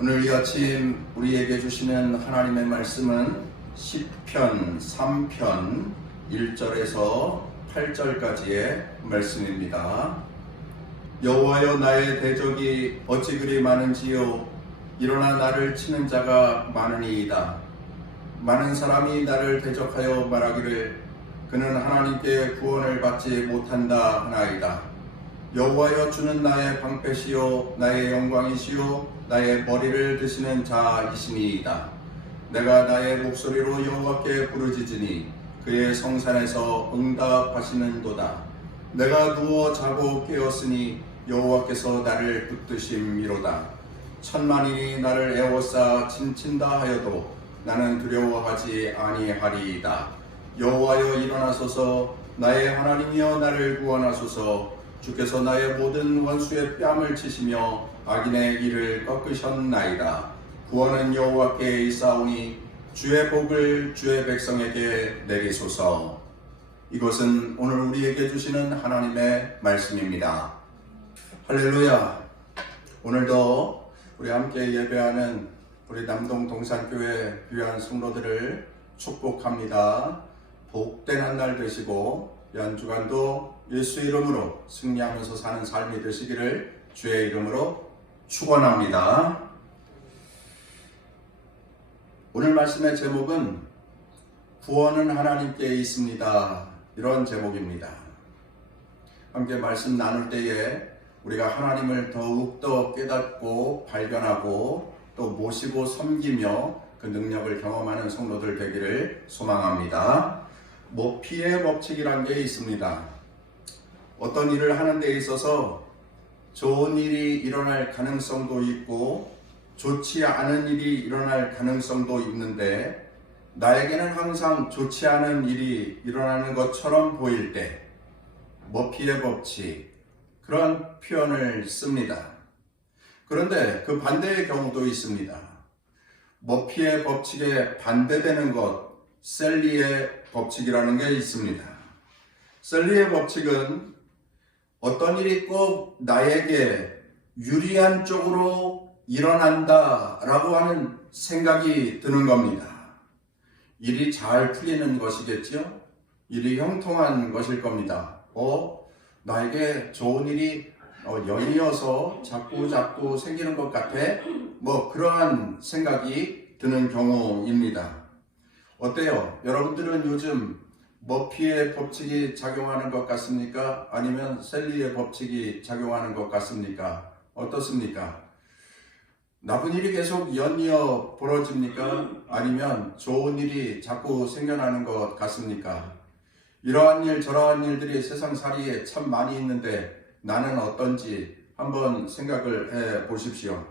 오늘 이 아침 우리에게 주시는 하나님의 말씀은 시편 3편 1절에서 8절까지의 말씀입니다. 여호와여, 나의 대적이 어찌 그리 많은지요. 일어나 나를 치는 자가 많으니이다. 많은 사람이 나를 대적하여 말하기를 그는 하나님께 구원을 받지 못한다 하나이다. 여호와여, 주는 나의 방패시요 나의 영광이시요 나의 머리를 드시는 자이시니이다. 내가 나의 목소리로 여호와께 부르짖으니 그의 성산에서 응답하시는도다. 내가 누워 자고 깨었으니 여호와께서 나를 붙드심이로다. 천만인이 나를 애워싸 친친다 하여도 나는 두려워하지 아니하리이다. 여호와여, 일어나소서. 나의 하나님이여, 나를 구원하소서. 주께서 나의 모든 원수의 뺨을 치시며 악인의 일을 꺾으셨나이다. 구원은 여호와께 있사오니 주의 복을 주의 백성에게 내리소서. 이것은 오늘 우리에게 주시는 하나님의 말씀입니다. 할렐루야. 오늘도 우리 함께 예배하는 우리 남동 동산교회 귀한 성도들을 축복합니다. 복된 한 날 되시고 연 주간도 예수 이름으로 승리하면서 사는 삶이 되시기를 주의 이름으로 축원합니다. 오늘 말씀의 제목은 구원은 하나님께 있습니다. 이런 제목입니다. 함께 말씀 나눌 때에 우리가 하나님을 더욱더 깨닫고 발견하고 또 모시고 섬기며 그 능력을 경험하는 성도들 되기를 소망합니다. 모피의 법칙이란 게 있습니다. 어떤 일을 하는 데 있어서 좋은 일이 일어날 가능성도 있고 좋지 않은 일이 일어날 가능성도 있는데 나에게는 항상 좋지 않은 일이 일어나는 것처럼 보일 때 머피의 법칙, 그런 표현을 씁니다. 그런데 그 반대의 경우도 있습니다. 머피의 법칙에 반대되는 것, 셀리의 법칙이라는 게 있습니다. 셀리의 법칙은 어떤 일이 꼭 나에게 유리한 쪽으로 일어난다 라고 하는 생각이 드는 겁니다. 일이 잘 풀리는 것이겠죠? 일이 형통한 것일 겁니다. 나에게 좋은 일이 연이어서 자꾸 생기는 것 같아? 그러한 생각이 드는 경우입니다. 어때요? 여러분들은 요즘 머피의 법칙이 작용하는 것 같습니까? 아니면 셀리의 법칙이 작용하는 것 같습니까? 어떻습니까? 나쁜 일이 계속 연이어 벌어집니까? 아니면 좋은 일이 자꾸 생겨나는 것 같습니까? 이러한 일 저러한 일들이 세상살이에 참 많이 있는데 나는 어떤지 한번 생각을 해 보십시오.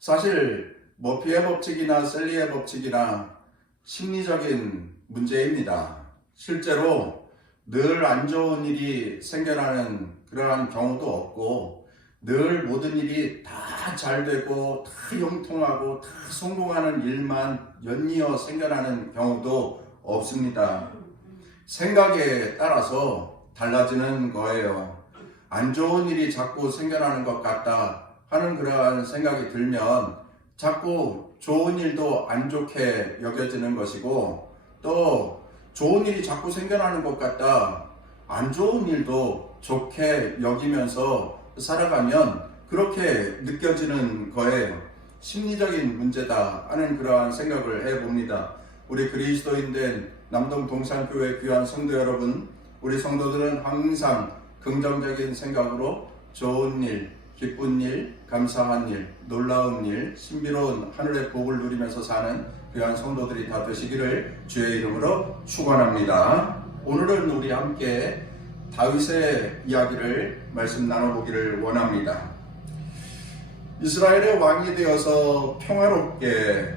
사실 머피의 법칙이나 셀리의 법칙이나 심리적인 문제입니다. 실제로 늘 안 좋은 일이 생겨나는 그러한 경우도 없고 늘 모든 일이 다 잘 되고 다 형통하고 다 성공하는 일만 연이어 생겨나는 경우도 없습니다. 생각에 따라서 달라지는 거예요. 안 좋은 일이 자꾸 생겨나는 것 같다 하는 그러한 생각이 들면 자꾸 좋은 일도 안 좋게 여겨지는 것이고 또 좋은 일이 자꾸 생겨나는 것 같다, 안 좋은 일도 좋게 여기면서 살아가면 그렇게 느껴지는 거예요. 심리적인 문제다 하는 그러한 생각을 해봅니다. 우리 그리스도인된 남동 동산교회 귀한 성도 여러분, 우리 성도들은 항상 긍정적인 생각으로 좋은 일, 기쁜 일, 감사한 일, 놀라운 일, 신비로운 하늘의 복을 누리면서 사는 귀한 성도들이 다 되시기를 주의 이름으로 축원합니다. 오늘은 우리 함께 다윗의 이야기를 말씀 나눠보기를 원합니다. 이스라엘의 왕이 되어서 평화롭게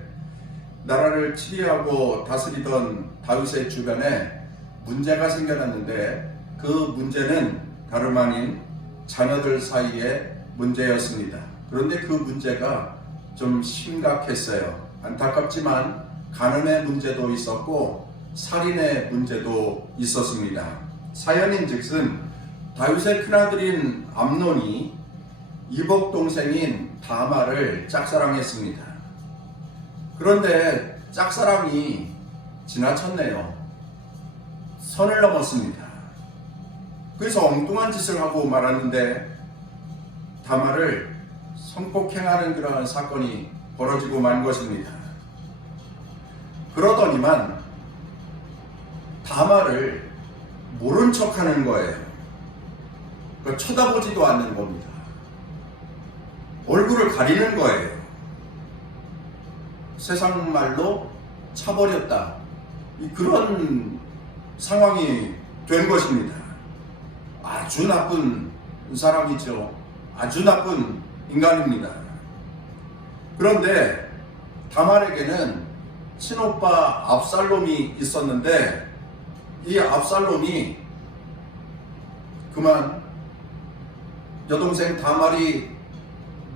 나라를 치리하고 다스리던 다윗의 주변에 문제가 생겨났는데 그 문제는 다름 아닌 자녀들 사이의 문제였습니다. 그런데 그 문제가 좀 심각했어요. 안타깝지만 가늠의 문제도 있었고 살인의 문제도 있었습니다. 사연인즉슨 다윗의 큰아들인 암논이 이복 동생인 다말을 짝사랑했습니다. 그런데 짝사랑이 지나쳤네요. 선을 넘었습니다. 그래서 엉뚱한 짓을 하고 말았는데 다말을 성폭행하는 그러한 사건이 벌어지고 만 것입니다. 그러더니만 다말을 모른 척하는 거예요. 쳐다보지도 않는 겁니다. 얼굴을 가리는 거예요. 세상 말로 차버렸다. 그런 상황이 된 것입니다. 아주 나쁜 사람이죠. 아주 나쁜 인간입니다. 그런데 다말에게는 친오빠 압살롬이 있었는데 이 압살롬이 그만 여동생 다말이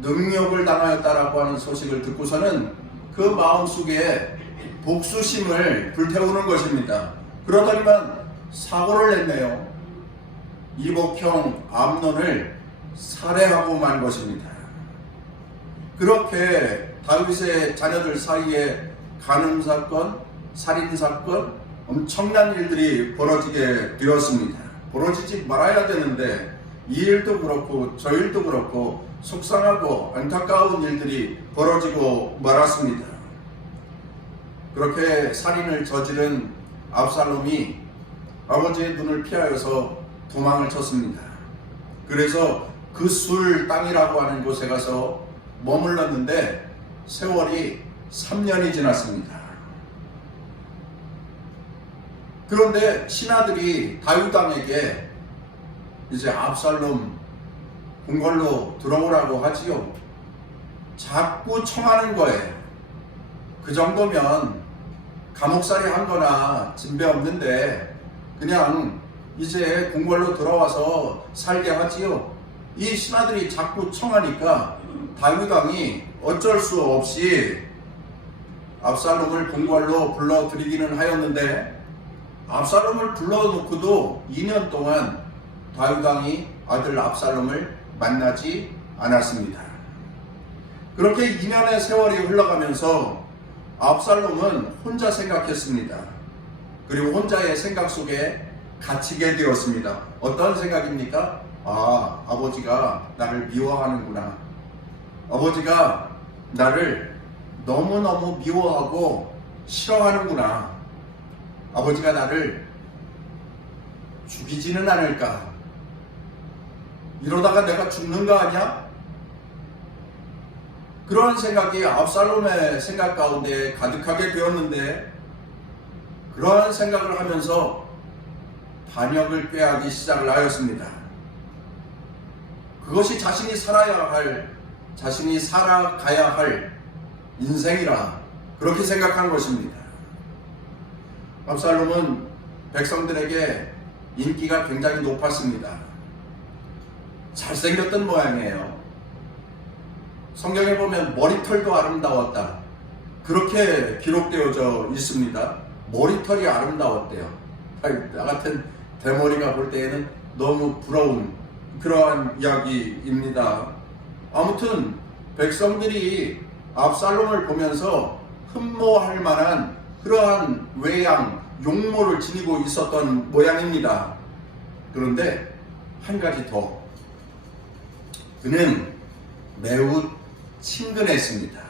능욕을 당하였다라고 하는 소식을 듣고서는 그 마음속에 복수심을 불태우는 것입니다. 그러더니만 사고를 냈네요. 이복형 암논을 살해하고 만 것입니다. 그렇게 다윗의 자녀들 사이에 간음사건, 살인사건, 엄청난 일들이 벌어지게 되었습니다. 벌어지지 말아야 되는데 이 일도 그렇고 저 일도 그렇고 속상하고 안타까운 일들이 벌어지고 말았습니다. 그렇게 살인을 저지른 압살롬이 아버지의 눈을 피하여서 도망을 쳤습니다. 그래서 그 술 땅이라고 하는 곳에 가서 머물렀는데 세월이 3년이 지났습니다. 그런데 신하들이 다윗 왕에게 이제 압살롬 궁궐로 들어오라고 하지요. 자꾸 청하는 거예요. 그 정도면 감옥살이 한 거나 진배 없는데 그냥 이제 궁궐로 들어와서 살게 하지요. 이 신하들이 자꾸 청하니까 다윗 왕이 어쩔 수 없이 압살롬을 궁궐로 불러들이기는 하였는데 압살롬을 불러놓고도 2년 동안 다윗 왕이 아들 압살롬을 만나지 않았습니다. 그렇게 2년의 세월이 흘러가면서 압살롬은 혼자 생각했습니다. 그리고 혼자의 생각 속에 갇히게 되었습니다. 어떤 생각입니까? 아버지가 나를 미워하는구나. 아버지가 나를 너무너무 미워하고 싫어하는구나. 아버지가 나를 죽이지는 않을까? 이러다가 내가 죽는 거 아니야? 그런 생각이 압살롬의 생각 가운데 가득하게 되었는데 그러한 생각을 하면서 반역을 꾀하기 시작을 하였습니다. 그것이 자신이 살아가야 할 인생이라 그렇게 생각한 것입니다. 압살롬은 백성들에게 인기가 굉장히 높았습니다. 잘생겼던 모양이에요. 성경에 보면 머리털도 아름다웠다. 그렇게 기록되어져 있습니다. 머리털이 아름다웠대요. 나 같은 대머리가 볼 때에는 너무 부러운 그러한 이야기입니다. 아무튼 백성들이 압살롬을 보면서 흠모할 만한 그러한 외양, 용모를 지니고 있었던 모양입니다. 그런데 한 가지 더, 그는 매우 친근했습니다.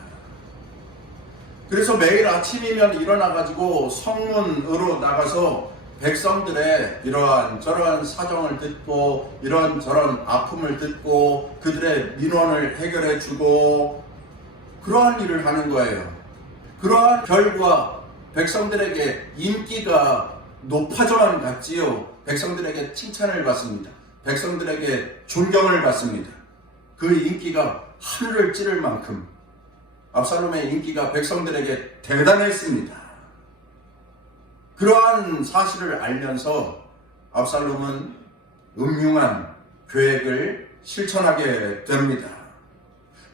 그래서 매일 아침이면 일어나가지고 성문으로 나가서 백성들의 이러한 저러한 사정을 듣고 이런저런 아픔을 듣고 그들의 민원을 해결해 주고 그러한 일을 하는 거예요. 그러한 결과 백성들에게 인기가 높아져만 갔지요. 백성들에게 칭찬을 받습니다. 백성들에게 존경을 받습니다. 그 인기가 하늘을 찌를 만큼 압살롬의 인기가 백성들에게 대단했습니다. 그러한 사실을 알면서 압살롬은 음흉한 계획을 실천하게 됩니다.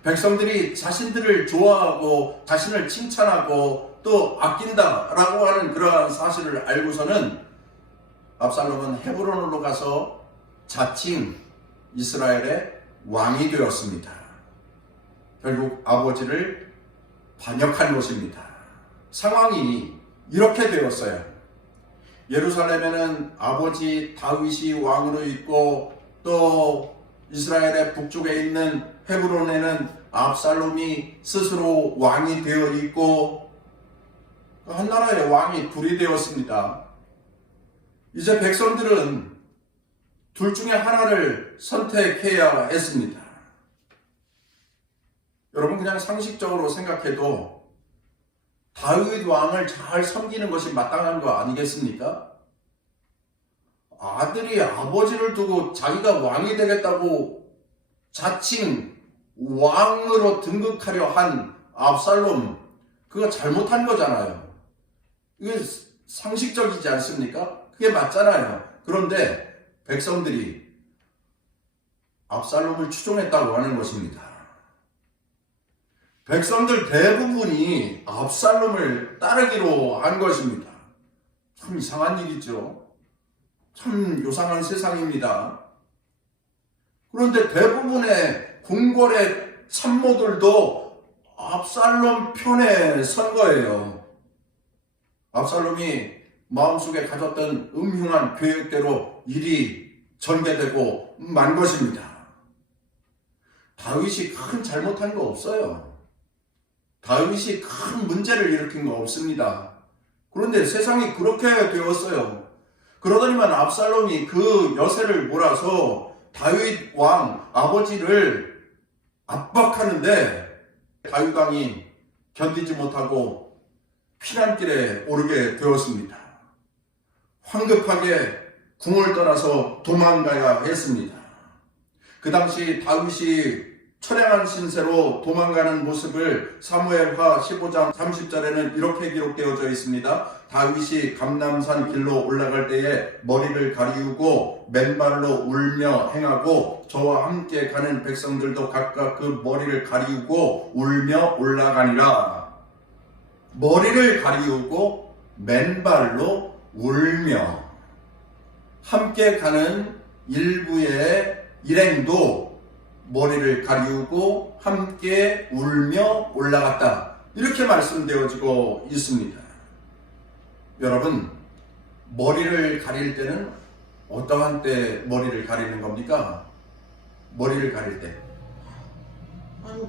백성들이 자신들을 좋아하고 자신을 칭찬하고 또 아낀다라고 하는 그러한 사실을 알고서는 압살롬은 헤브론으로 가서 자칭 이스라엘의 왕이 되었습니다. 결국 아버지를 반역한 것입니다. 상황이 이렇게 되었어요. 예루살렘에는 아버지 다윗이 왕으로 있고 또 이스라엘의 북쪽에 있는 헤브론에는 압살롬이 스스로 왕이 되어 있고 한 나라의 왕이 둘이 되었습니다. 이제 백성들은 둘 중에 하나를 선택해야 했습니다. 여러분 그냥 상식적으로 생각해도 다윗 왕을 잘 섬기는 것이 마땅한 거 아니겠습니까? 아들이 아버지를 두고 자기가 왕이 되겠다고 자칭 왕으로 등극하려 한 압살롬, 그거 잘못한 거잖아요. 이게 상식적이지 않습니까? 그게 맞잖아요. 그런데 백성들이 압살롬을 추종했다고 하는 것입니다. 백성들 대부분이 압살롬을 따르기로 한 것입니다. 참 이상한 일이죠. 참 요상한 세상입니다. 그런데 대부분의 궁궐의 참모들도 압살롬 편에 선 거예요. 압살롬이 마음속에 가졌던 음흉한 계획대로 일이 전개되고 만 것입니다. 다윗이 큰 잘못한 거 없어요. 다윗이 큰 문제를 일으킨 거 없습니다. 그런데 세상이 그렇게 되었어요. 그러더니만 압살롬이 그 여세를 몰아서 다윗 왕 아버지를 압박하는데 다윗 왕이 견디지 못하고 피난길에 오르게 되었습니다. 황급하게 궁을 떠나서 도망가야 했습니다. 그 당시 다윗이 처량한 신세로 도망가는 모습을 사무엘하 15장 30절에는 이렇게 기록되어져 있습니다. 다윗이 감람산 길로 올라갈 때에 머리를 가리우고 맨발로 울며 행하고 저와 함께 가는 백성들도 각각 그 머리를 가리우고 울며 올라가니라. 머리를 가리우고 맨발로 울며 함께 가는 일부의 일행도 머리를 가리우고 함께 울며 올라갔다. 이렇게 말씀되어지고 있습니다. 여러분, 머리를 가릴 때는 어떠한 때 머리를 가리는 겁니까? 머리를 가릴 때 아유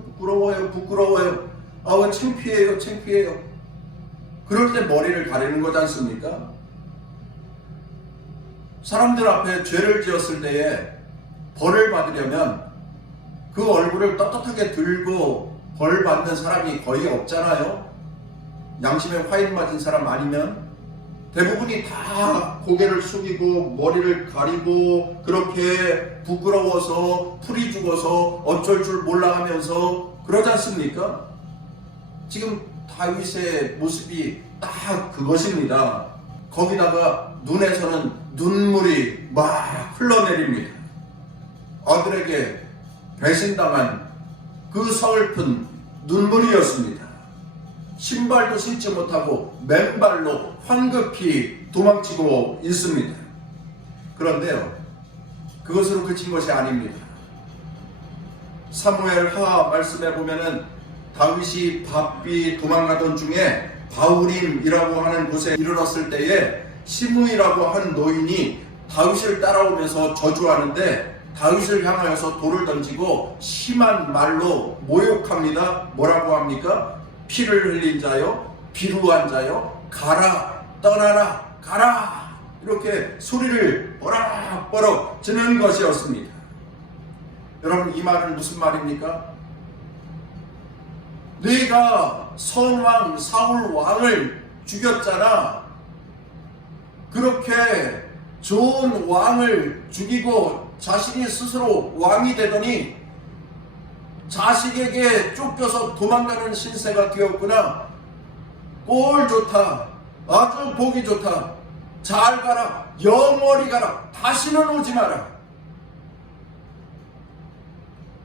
부끄러워요. 아우 창피해요. 그럴 때 머리를 가리는 거지 않습니까? 사람들 앞에 죄를 지었을 때에 벌을 받으려면 그 얼굴을 떳떳하게 들고 벌 받는 사람이 거의 없잖아요. 양심에 화인 맞은 사람 아니면 대부분이 다 고개를 숙이고 머리를 가리고 그렇게 부끄러워서 풀이 죽어서 어쩔 줄 몰라 하면서 그러지 않습니까? 지금 다윗의 모습이 딱 그것입니다. 거기다가 눈에서는 눈물이 막 흘러내립니다. 아들에게 배신당한 그 서글픈 눈물이었습니다. 신발도 신지 못하고 맨발로 황급히 도망치고 있습니다. 그런데요, 그것으로 그친 것이 아닙니다. 사무엘하 말씀에 보면은 다윗이 바삐 도망가던 중에 바울임이라고 하는 곳에 이르렀을 때에 시므이라고 한 노인이 다윗을 따라오면서 저주하는데 다윗을 향하여서 돌을 던지고 심한 말로 모욕합니다. 뭐라고 합니까? 피를 흘린 자요, 비루한 자요, 가라, 떠나라, 가라, 이렇게 소리를 버럭버럭 지는 것이었습니다. 여러분, 이 말은 무슨 말입니까? 네가 선왕 사울 왕을 죽였잖아. 그렇게 좋은 왕을 죽이고 자신이 스스로 왕이 되더니 자식에게 쫓겨서 도망가는 신세가 되었구나. 꼴 좋다. 아주 보기 좋다. 잘 가라. 영원히 가라. 다시는 오지 마라.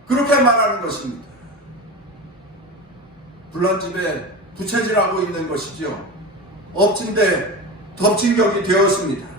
그렇게 말하는 것입니다. 불난집에 부채질하고 있는 것이죠. 엎친 데 덮친 격이 되었습니다.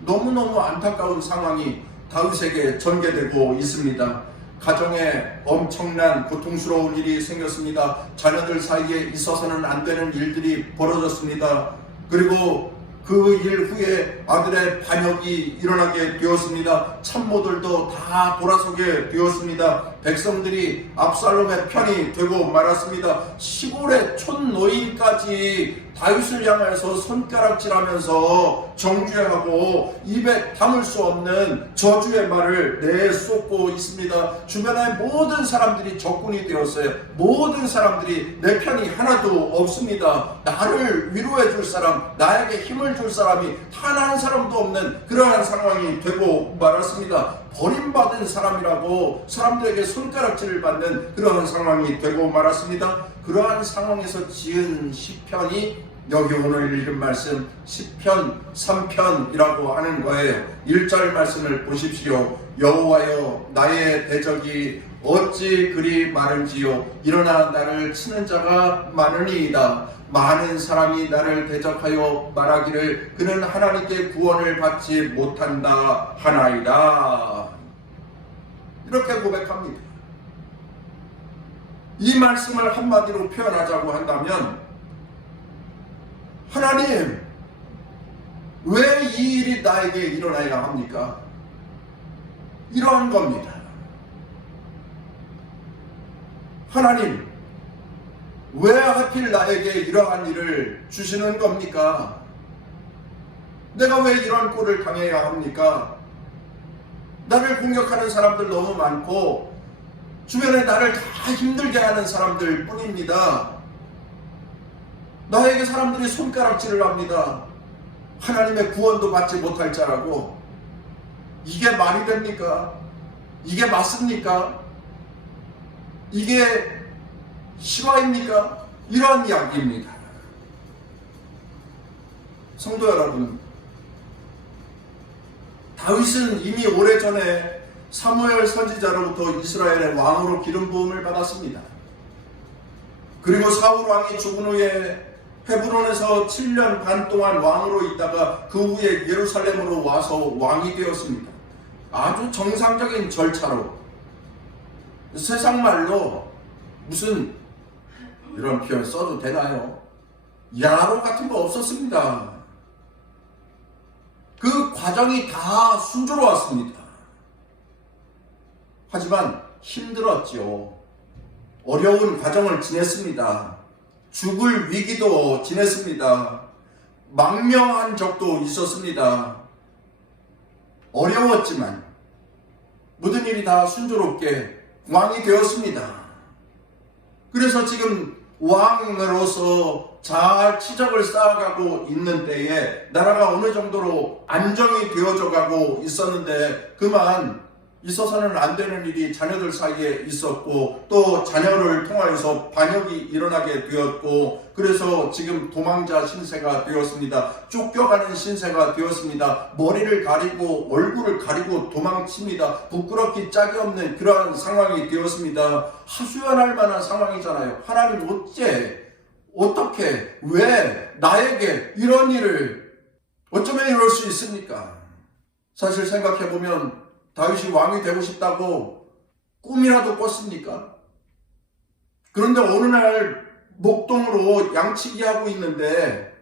너무너무 안타까운 상황이 다윗에게 전개되고 있습니다. 가정에 엄청난 고통스러운 일이 생겼습니다. 자녀들 사이에 있어서는 안 되는 일들이 벌어졌습니다. 그리고 그 일 후에 아들의 반역이 일어나게 되었습니다. 참모들도 다 돌아서게 되었습니다. 백성들이 압살롬의 편이 되고 말았습니다. 시골의 촌노인까지 다윗을 향해서 손가락질하면서 정죄하고 입에 담을 수 없는 저주의 말을 내쏟고 있습니다. 주변의 모든 사람들이 적군이 되었어요. 모든 사람들이 내 편이 하나도 없습니다. 나를 위로해 줄 사람, 나에게 힘을 줄 사람이 단 한 사람도 없는 그러한 상황이 되고 말았습니다. 버림받은 사람이라고 사람들에게 손가락질을 받는 그러한 상황이 되고 말았습니다. 그러한 상황에서 지은 시편이 여기 오늘 읽은 말씀 시편 3편이라고 하는 거예요. 1절 말씀을 보십시오. 여호와여 나의 대적이 어찌 그리 많은지요. 일어나 나를 치는 자가 많으니이다. 많은 사람이 나를 대적하여 말하기를 그는 하나님께 구원을 받지 못한다 하나이다. 이렇게 고백합니다. 이 말씀을 한마디로 표현하자고 한다면 하나님, 왜 이 일이 나에게 일어나야 합니까? 이러한 겁니다. 하나님, 왜 하필 나에게 이러한 일을 주시는 겁니까? 내가 왜 이런 꼴을 당해야 합니까? 나를 공격하는 사람들 너무 많고 주변에 나를 다 힘들게 하는 사람들 뿐입니다. 나에게 사람들이 손가락질을 합니다. 하나님의 구원도 받지 못할 자라고. 이게 말이 됩니까? 이게 맞습니까? 이게 실화입니까? 이런 이야기입니다. 성도 여러분, 다윗은 이미 오래전에 사무엘 선지자로부터 이스라엘의 왕으로 기름 부음을 받았습니다. 그리고 사울 왕이 죽은 후에 헤브론에서 7년 반 동안 왕으로 있다가 그 후에 예루살렘으로 와서 왕이 되었습니다. 아주 정상적인 절차로, 세상 말로 무슨 이런 표현 써도 되나요? 야로 같은 거 없었습니다. 그 과정이 다 순조로웠습니다. 하지만 힘들었죠. 어려운 과정을 지냈습니다. 죽을 위기도 지냈습니다. 망명한 적도 있었습니다. 어려웠지만 모든 일이 다 순조롭게 왕이 되었습니다. 그래서 지금 왕으로서 잘 치적을 쌓아가고 있는 때에 나라가 어느 정도로 안정이 되어져 가고 있었는데 그만 있어서는 안 되는 일이 자녀들 사이에 있었고 또 자녀를 통하여서 반역이 일어나게 되었고 그래서 지금 도망자 신세가 되었습니다. 쫓겨가는 신세가 되었습니다. 머리를 가리고 얼굴을 가리고 도망칩니다. 부끄럽기 짝이 없는 그러한 상황이 되었습니다. 하소연할 만한 상황이잖아요. 하나님 어떻게 왜 나에게 이런 일을 어쩌면 이럴 수 있습니까? 사실 생각해보면 다윗이 왕이 되고 싶다고 꿈이라도 꿨습니까? 그런데 어느 날 목동으로 양치기 하고 있는데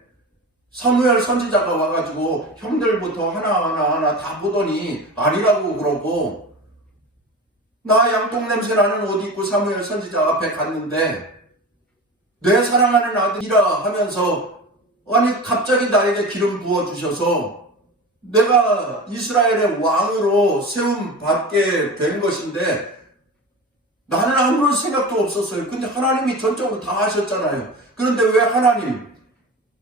사무엘 선지자가 와가지고 형들부터 하나하나 다 보더니 아니라고 그러고 나 양똥 냄새 나는 옷 입고 사무엘 선지자 앞에 갔는데 내 사랑하는 아들이라 하면서 아니 갑자기 나에게 기름 부어주셔서 내가 이스라엘의 왕으로 세움 받게 된 것인데 나는 아무런 생각도 없었어요. 근데 하나님이 전적으로 다 하셨잖아요. 그런데 왜 하나님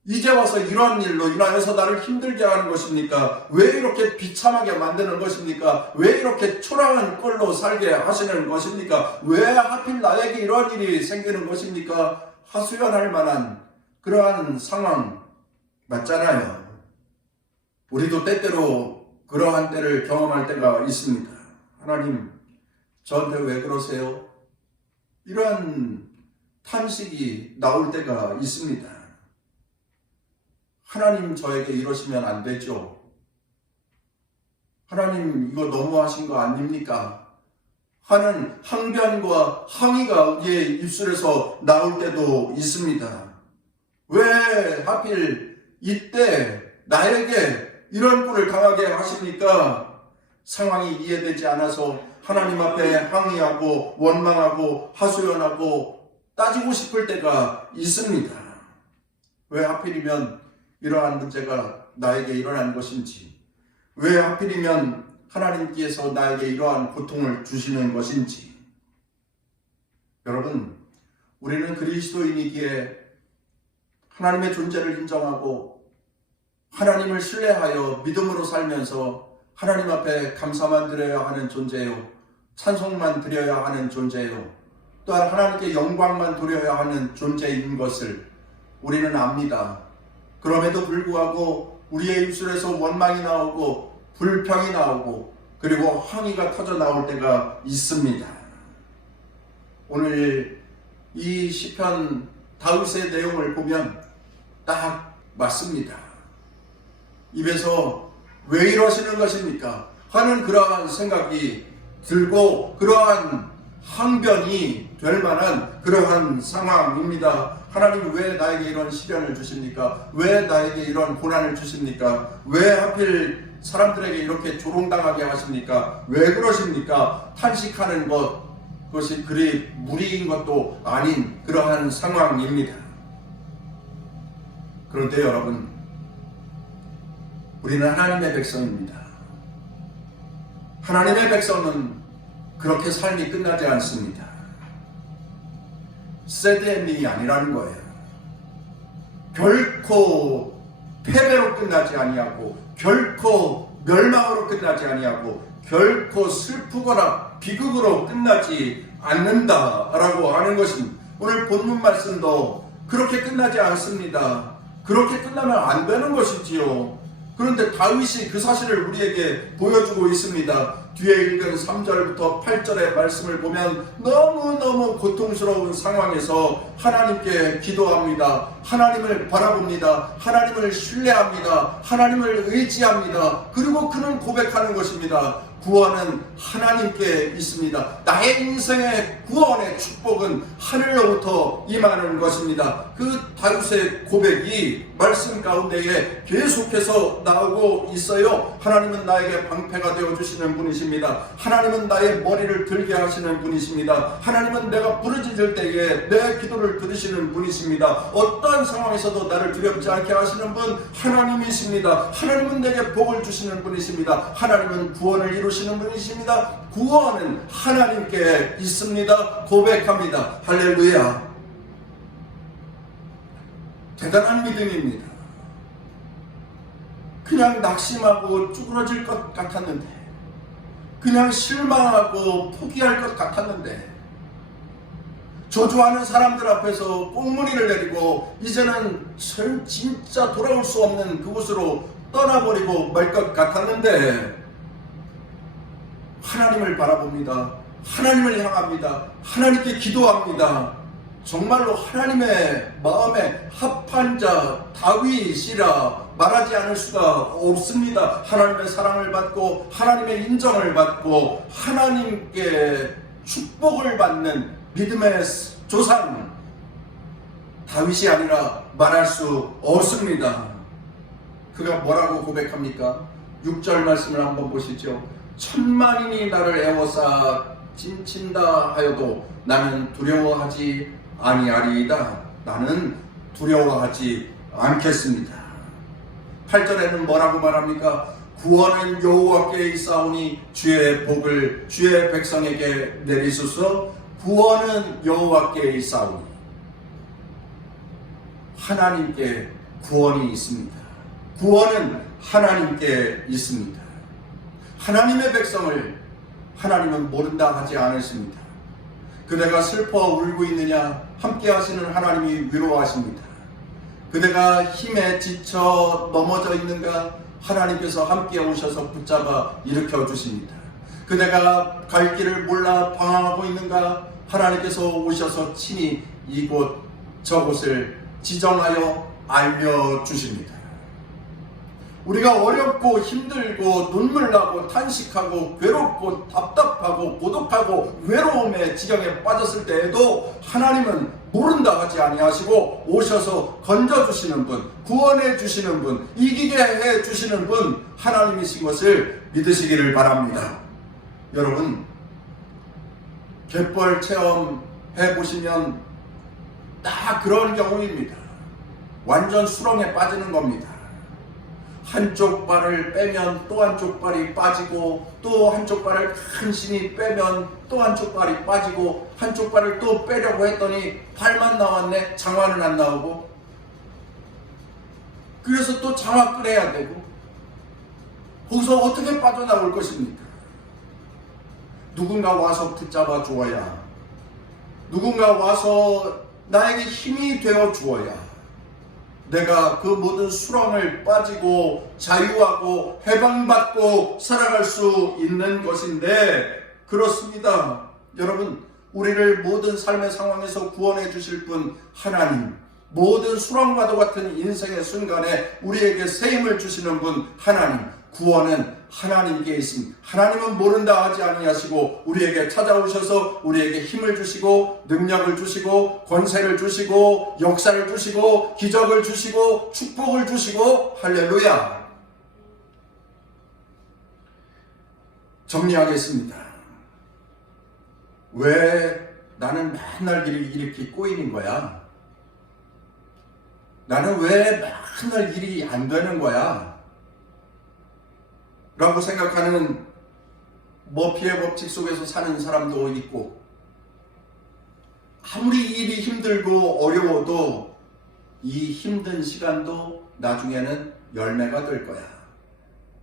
이제 와서 이런 일로 인하여서 나를 힘들게 하는 것입니까? 왜 이렇게 비참하게 만드는 것입니까? 왜 이렇게 초라한 꼴로 살게 하시는 것입니까? 왜 하필 나에게 이런 일이 생기는 것입니까? 하소연할 만한 그러한 상황 맞잖아요. 우리도 때때로 그러한 때를 경험할 때가 있습니다. 하나님, 저한테 왜 그러세요? 이러한 탄식이 나올 때가 있습니다. 하나님, 저에게 이러시면 안 되죠. 하나님, 이거 너무하신 거 아닙니까? 하는 항변과 항의가 우리의 입술에서 나올 때도 있습니다. 왜 하필 이때 나에게 이런 꼴을 당하게 하십니까? 상황이 이해되지 않아서 하나님 앞에 항의하고 원망하고 하소연하고 따지고 싶을 때가 있습니다. 왜 하필이면 이러한 문제가 나에게 일어난 것인지, 왜 하필이면 하나님께서 나에게 이러한 고통을 주시는 것인지. 여러분, 우리는 그리스도인이기에 하나님의 존재를 인정하고 하나님을 신뢰하여 믿음으로 살면서 하나님 앞에 감사만 드려야 하는 존재요, 찬송만 드려야 하는 존재요, 또한 하나님께 영광만 돌려야 하는 존재인 것을 우리는 압니다. 그럼에도 불구하고 우리의 입술에서 원망이 나오고 불평이 나오고 그리고 항의가 터져 나올 때가 있습니다. 오늘 이 시편 다윗의 내용을 보면 딱 맞습니다. 입에서 왜 이러시는 것입니까? 하는 그러한 생각이 들고 그러한 항변이 될 만한 그러한 상황입니다. 하나님 왜 나에게 이런 시련을 주십니까? 왜 나에게 이런 고난을 주십니까? 왜 하필 사람들에게 이렇게 조롱당하게 하십니까? 왜 그러십니까? 탄식하는 그것이 그리 무리인 것도 아닌 그러한 상황입니다. 그런데 여러분, 우리는 하나님의 백성입니다. 하나님의 백성은 그렇게 삶이 끝나지 않습니다. 새드 엔딩이 아니라는 거예요. 결코 패배로 끝나지 아니하고 결코 멸망으로 끝나지 아니하고 결코 슬프거나 비극으로 끝나지 않는다라고 하는 것은 오늘 본문 말씀도 그렇게 끝나지 않습니다. 그렇게 끝나면 안 되는 것이지요. 그런데 다윗이 그 사실을 우리에게 보여주고 있습니다. 뒤에 읽은 3절부터 8절의 말씀을 보면 너무너무 고통스러운 상황에서 하나님께 기도합니다. 하나님을 바라봅니다. 하나님을 신뢰합니다. 하나님을 의지합니다. 그리고 그는 고백하는 것입니다. 구원은 하나님께 있습니다. 나의 인생의 구원의 축복은 하늘로부터 임하는 것입니다. 그 다윗의 고백이 말씀 가운데에 계속해서 나오고 있어요. 하나님은 나에게 방패가 되어주시는 분이십니다. 하나님은 나의 머리를 들게 하시는 분이십니다. 하나님은 내가 부르짖을 때에 내 기도를 들으시는 분이십니다. 어떠한 상황에서도 나를 두렵지 않게 하시는 분 하나님이십니다. 하나님은 내게 복을 주시는 분이십니다. 하나님은 구원을 이루시는 분이십니다. 구원은 하나님께 있습니다. 고백합니다. 할렐루야. 대단한 믿음입니다. 그냥 낙심하고 쭈그러질 것 같았는데, 그냥 실망하고 포기할 것 같았는데, 저주하는 사람들 앞에서 꽁무니를 내리고 이제는 진짜 돌아올 수 없는 그곳으로 떠나버리고 말 것 같았는데 하나님을 바라봅니다. 하나님을 향합니다. 하나님께 기도합니다. 정말로 하나님의 마음에 합한 자 다윗이라 말하지 않을 수가 없습니다. 하나님의 사랑을 받고 하나님의 인정을 받고 하나님께 축복을 받는 믿음의 조상 다윗이 아니라 말할 수 없습니다. 그가 뭐라고 고백합니까? 6절 말씀을 한번 보시죠. 천만인이 나를 애워싸 찐친다 하여도 나는 두려워하지 아니하리이다. 나는 두려워하지 않겠습니다. 8절에는 뭐라고 말합니까? 구원은 여호와께 있사오니 주의 복을 주의 백성에게 내리소서. 구원은 여호와께 있사오니, 하나님께 구원이 있습니다. 구원은 하나님께 있습니다. 하나님의 백성을 하나님은 모른다 하지 않으십니다. 그대가 슬퍼 울고 있느냐 함께 하시는 하나님이 위로하십니다. 그대가 힘에 지쳐 넘어져 있는가 하나님께서 함께 오셔서 붙잡아 일으켜 주십니다. 그대가 갈 길을 몰라 방황하고 있는가 하나님께서 오셔서 친히 이곳 저곳을 지정하여 알려주십니다. 우리가 어렵고 힘들고 눈물 나고 탄식하고 괴롭고 답답하고 고독하고 외로움의 지경에 빠졌을 때에도 하나님은 모른다 하지 아니하시고 오셔서 건져주시는 분, 구원해 주시는 분, 이기게 해 주시는 분 하나님이신 것을 믿으시기를 바랍니다. 여러분, 갯벌 체험해 보시면 다 그런 경우입니다. 완전 수렁에 빠지는 겁니다. 한쪽 발을 빼면 또 한쪽 발이 빠지고, 또 한쪽 발을 간신히 빼면 또 한쪽 발이 빠지고, 한쪽 발을 또 빼려고 했더니 발만 나왔네, 장화는 안 나오고, 그래서 또 장화 꺼내야 되고, 거기서 어떻게 빠져나올 것입니까? 누군가 와서 붙잡아 주어야, 누군가 와서 나에게 힘이 되어 주어야 내가 그 모든 수렁을 빠지고 자유하고 해방받고 살아갈 수 있는 것인데, 그렇습니다. 여러분, 우리를 모든 삶의 상황에서 구원해 주실 분 하나님, 모든 수렁과도 같은 인생의 순간에 우리에게 세임을 주시는 분 하나님, 구원은 하나님께 있습니다. 하나님은 모른다 하지 아니하시고 우리에게 찾아오셔서 우리에게 힘을 주시고 능력을 주시고 권세를 주시고 역사를 주시고 기적을 주시고 축복을 주시고, 할렐루야. 정리하겠습니다. 왜 나는 맨날 이렇게 꼬이는 거야? 나는 왜 맨날 일이 안 되는 거야? 라고 생각하는 머피의 법칙 속에서 사는 사람도 있고, 아무리 일이 힘들고 어려워도 이 힘든 시간도 나중에는 열매가 될 거야.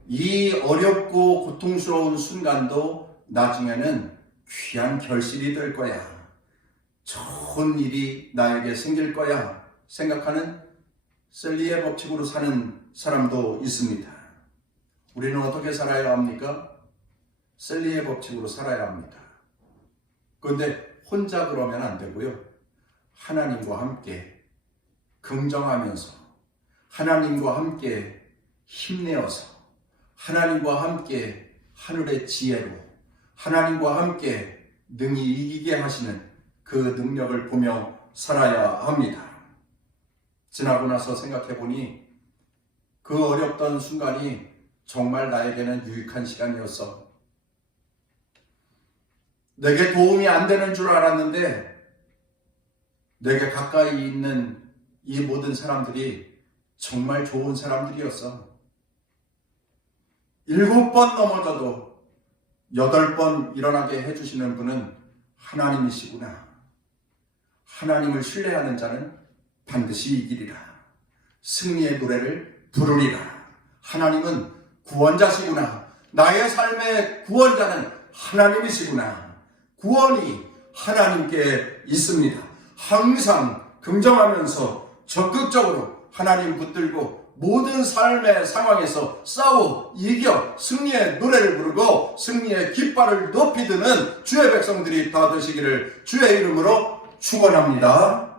이 어렵고 고통스러운 순간도 나중에는 귀한 결실이 될 거야. 좋은 일이 나에게 생길 거야 생각하는 셀리의 법칙으로 사는 사람도 있습니다. 우리는 어떻게 살아야 합니까? 셀리의 법칙으로 살아야 합니다. 그런데 혼자 그러면 안 되고요. 하나님과 함께 긍정하면서, 하나님과 함께 힘내어서, 하나님과 함께 하늘의 지혜로, 하나님과 함께 능히 이기게 하시는 그 능력을 보며 살아야 합니다. 지나고 나서 생각해 보니 그 어렵던 순간이 정말 나에게는 유익한 시간이었어. 내게 도움이 안 되는 줄 알았는데 내게 가까이 있는 이 모든 사람들이 정말 좋은 사람들이었어. 7번 넘어져도 8번 일어나게 해주시는 분은 하나님이시구나. 하나님을 신뢰하는 자는 반드시 이기리라. 승리의 노래를 부르리라. 하나님은 구원자시구나. 나의 삶의 구원자는 하나님이시구나. 구원이 하나님께 있습니다. 항상 긍정하면서 적극적으로 하나님 붙들고 모든 삶의 상황에서 싸워 이겨 승리의 노래를 부르고 승리의 깃발을 높이 드는 주의 백성들이 다 되시기를 주의 이름으로 축원합니다.